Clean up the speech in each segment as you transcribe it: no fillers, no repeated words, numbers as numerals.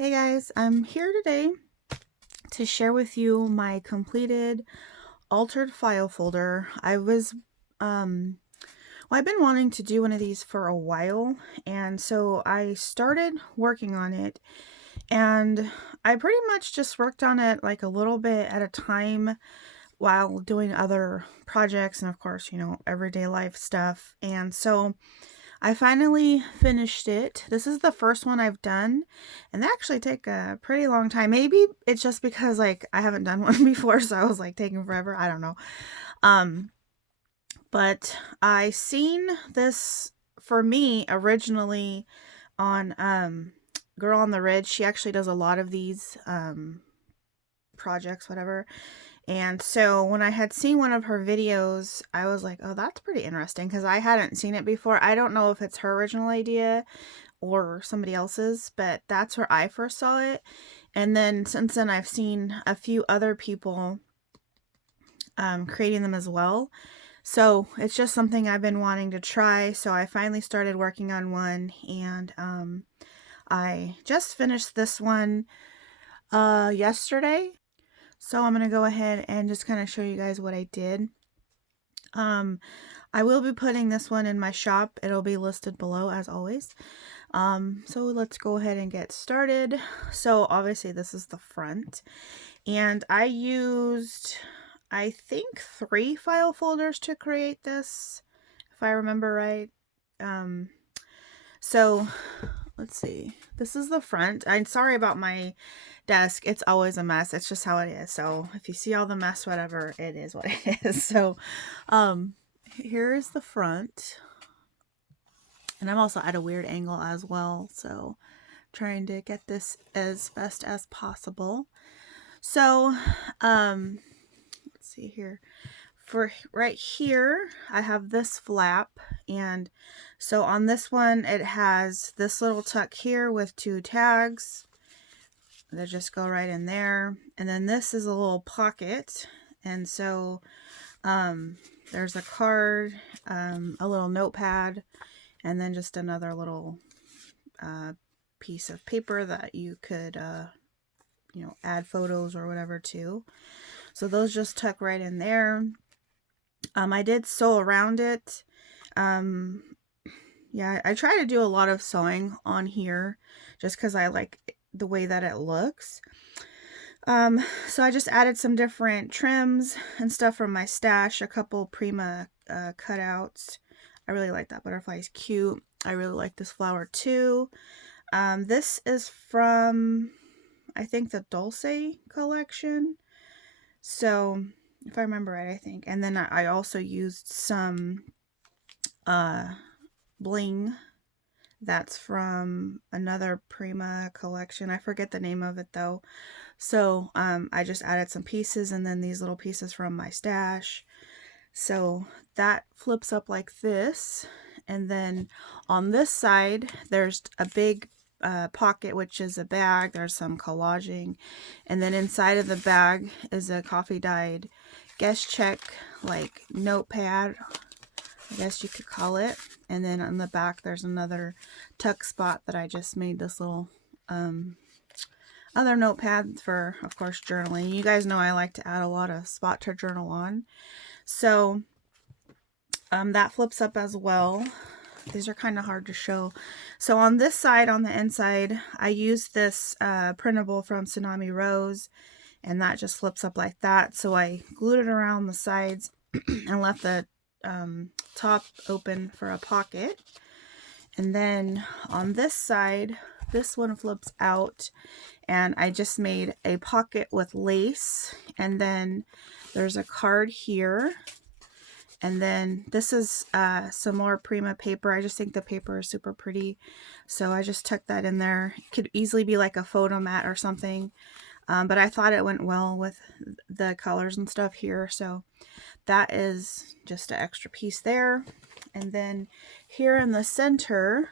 Hey guys, I'm here today to share with you my completed altered file folder. I've been wanting to do one of these for a while, and so I started working on it, and I pretty much just worked on it like a little bit at a time while doing other projects and of course, everyday life stuff. And so I finally finished it. This is the first one I've done, and they actually take a pretty long time. Maybe it's just because like I haven't done one before, so I was like taking forever. I don't know. Um, but I seen this for me originally on Girl on the Ridge. She actually does a lot of these projects, whatever. And so when I had seen one of her videos, I was like, oh, that's pretty interesting because I hadn't seen it before. I don't know if it's her original idea or somebody else's, but that's where I first saw it. And then since then, I've seen a few other people creating them as well. So it's just something I've been wanting to try. So I finally started working on one, and I just finished this one yesterday. So I'm going to go ahead and just kind of show you guys what I did. I will be putting this one in my shop. It'll be listed below as always. So let's go ahead and get started. So obviously this is the front, and I used, I think, 3 file folders to create this, if I remember right. So let's see. This is the front. I'm sorry about my desk. It's always a mess. It's just how it is. So if you see all the mess, whatever, it is what it is. So here is the front. And I'm also at a weird angle as well. So trying to get this as best as possible. So let's see here. For right here, I have this flap, and so on this one, it has this little tuck here with 2 tags that just go right in there, and then this is a little pocket, and so there's a card, a little notepad, and then just another little piece of paper that you could add photos or whatever to. So those just tuck right in there. I did sew around it. Yeah, I try to do a lot of sewing on here just because I like the way that it looks. So I just added some different trims and stuff from my stash, a couple Prima cutouts. I really like that butterfly, it's cute. I really like this flower too. This is from, I think, the Dulce collection. So if I remember right, I think. And then I also used some bling that's from another Prima collection. I forget the name of it though. So I just added some pieces and then these little pieces from my stash. So that flips up like this. And then on this side, there's a big pocket, which is a bag. There's some collaging. And then inside of the bag is a coffee dyed guest check, like notepad, I guess you could call it. And then on the back, there's another tuck spot that I just made this little other notepad for, of course, journaling. You guys know I like to add a lot of spot to journal on. So that flips up as well. These are kind of hard to show. So on this side, on the inside, I used this printable from Tsunami Rose, and that just flips up like that. So I glued it around the sides and left the top open for a pocket. And then on this side, this one flips out, and I just made a pocket with lace, and then there's a card here. And then this is some more Prima paper. I just think the paper is super pretty, so I just tucked that in there. It could easily be like a photo mat or something, but I thought it went well with the colors and stuff here, so that is just an extra piece there. And then here in the center,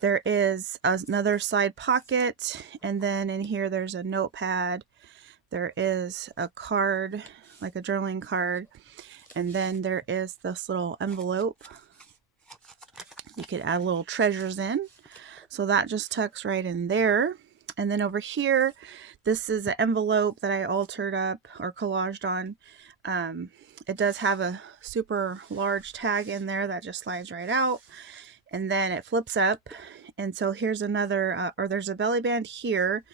there is another side pocket, and then in here there's a notepad. There is a card, like a journaling card. And then there is this little envelope. You could add little treasures in. So that just tucks right in there. And then over here, this is an envelope that I altered up or collaged on. It does have a super large tag in there that just slides right out. And then it flips up. And so here's another, or there's a belly band here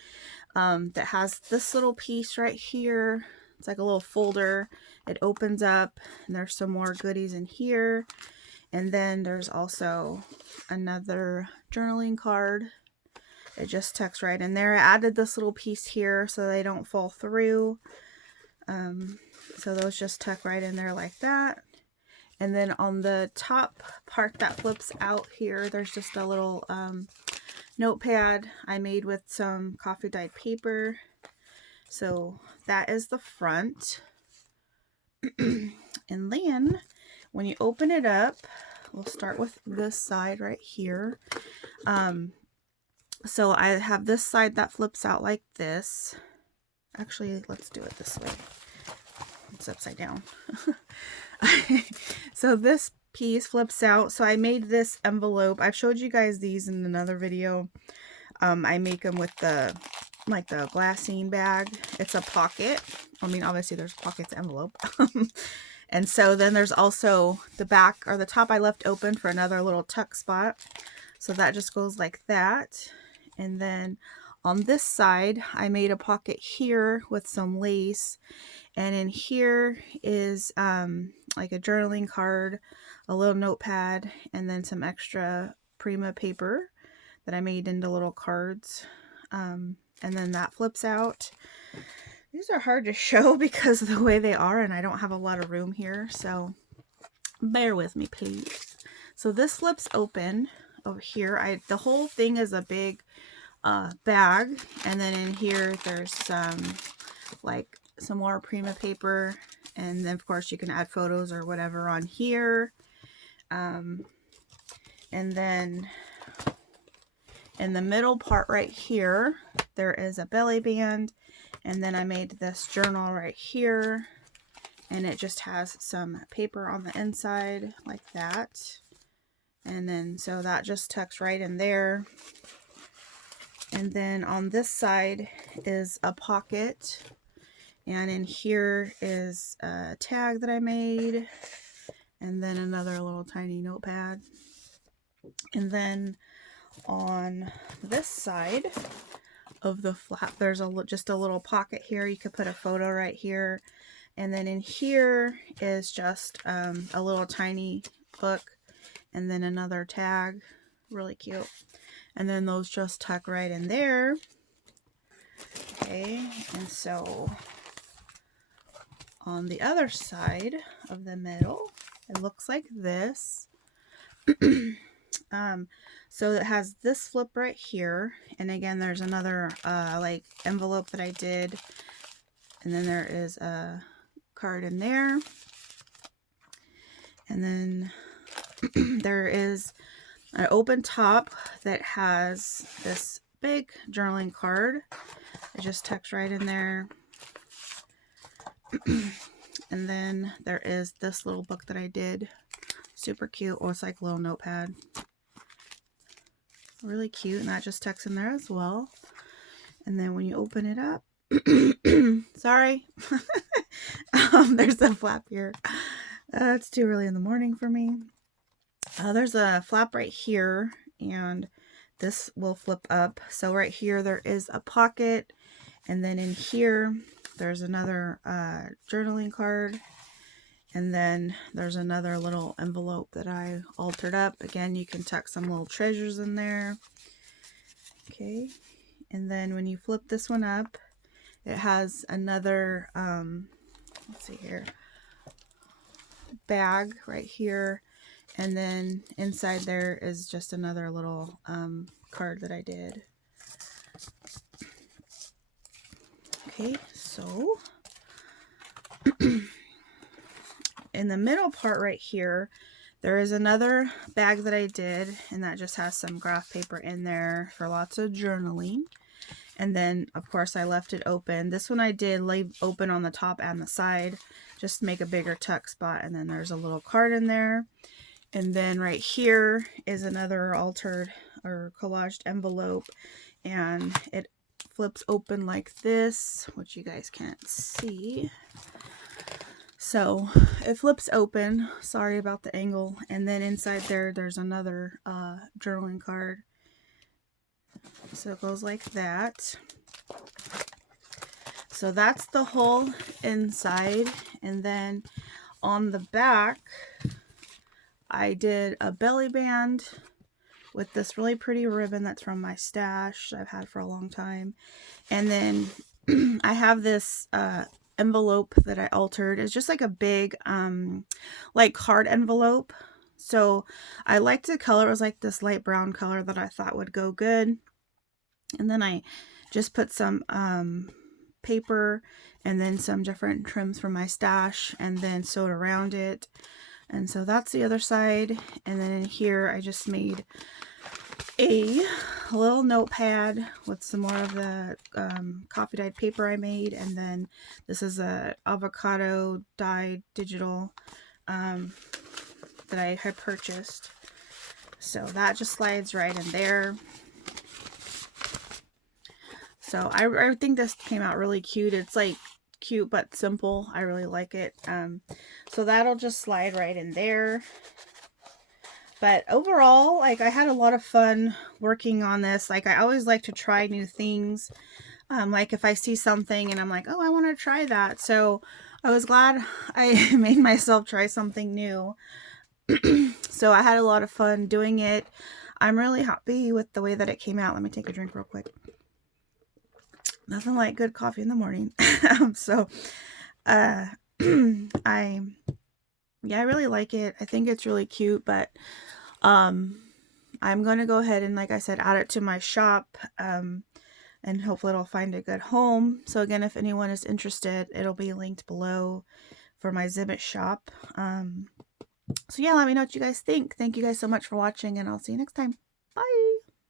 that has this little piece right here. It's like a little folder. It opens up and there's some more goodies in here. And then there's also another journaling card. It just tucks right in there. I added this little piece here so they don't fall through. So those just tuck right in there like that. And then on the top part that flips out here, there's just a little notepad I made with some coffee dyed paper. So that is the front. And then when you open it up, we'll start with this side right here. So I have this side that flips out like this. Actually, let's do it this way. It's upside down. So this piece flips out. So I made this envelope. I've showed you guys these in another video. I make them with the glassine bag. It's a pocket. I mean, obviously there's pockets envelope. And so then there's also the back or the top I left open for another little tuck spot. So that just goes like that. And then on this side, I made a pocket here with some lace. And in here is like a journaling card, a little notepad, and then some extra Prima paper that I made into little cards. And then that flips out. These are hard to show because of the way they are, and I don't have a lot of room here, so bear with me, please. So this flips open over here. The whole thing is a big bag, and then in here there's like some more Prima paper, and then of course you can add photos or whatever on here. And then in the middle part right here, there is a belly band, and then I made this journal right here, and it just has some paper on the inside like that. And then so that just tucks right in there. And then on this side is a pocket, and in here is a tag that I made, and then another little tiny notepad. And then on this side of the flap, there's just a little pocket here. You could put a photo right here. And then in here is just a little tiny book, and then another tag. Really cute. And then those just tuck right in there. Okay, and so on the other side of the middle, it looks like this. So it has this flip right here, and again there's another like envelope that I did, and then there is a card in there, and then there is an open top that has this big journaling card. It just tucks right in there. And then there is this little book that I did. Super cute. Oh, it's like a little notepad. Really cute. And that just tucks in there as well. And then when you open it up, sorry, there's a flap here. It's too early in the morning for me. There's a flap right here, and this will flip up. So right here there is a pocket, and then in here there's another journaling card, and then there's another little envelope that I altered up. Again, you can tuck some little treasures in there. Okay, and then when you flip this one up, it has another let's see here, bag right here, and then inside there is just another little card that I did. Okay, so in the middle part right here, there is another bag that I did, and that just has some graph paper in there for lots of journaling. And then, of course, I left it open. This one I did leave open on the top and the side, just to make a bigger tuck spot. And then there's a little card in there. And then right here is another altered or collaged envelope. And it flips open like this, which you guys can't see. So it flips open. Sorry about the angle. And then inside there's another journaling card. So it goes like that. So that's the whole inside. And then on the back, I did a belly band with this really pretty ribbon that's from my stash I've had for a long time. And then I have this envelope that I altered. It's just like a big like card envelope. So I liked the color. It was like this light brown color that I thought would go good. And then I just put some paper and then some different trims from my stash and then sewed around it. And so that's the other side. And then in here I just made a little notepad with some more of the coffee dyed paper I made. And then this is a avocado dyed digital that I had purchased. So that just slides right in there. So I think this came out really cute. It's like cute but simple. I really like it. So that'll just slide right in there. But overall, like, I had a lot of fun working on this. Like, I always like to try new things. Like if I see something and I'm like, oh, I want to try that. So I was glad I made myself try something new. So I had a lot of fun doing it. I'm really happy with the way that it came out. Let me take a drink real quick. Nothing like good coffee in the morning. I really like it. I think it's really cute, but I'm going to go ahead and, like I said, add it to my shop, and hopefully it'll find a good home. So again, if anyone is interested, it'll be linked below for my Zimmit shop. So yeah, let me know what you guys think. Thank you guys so much for watching, and I'll see you next time. Bye!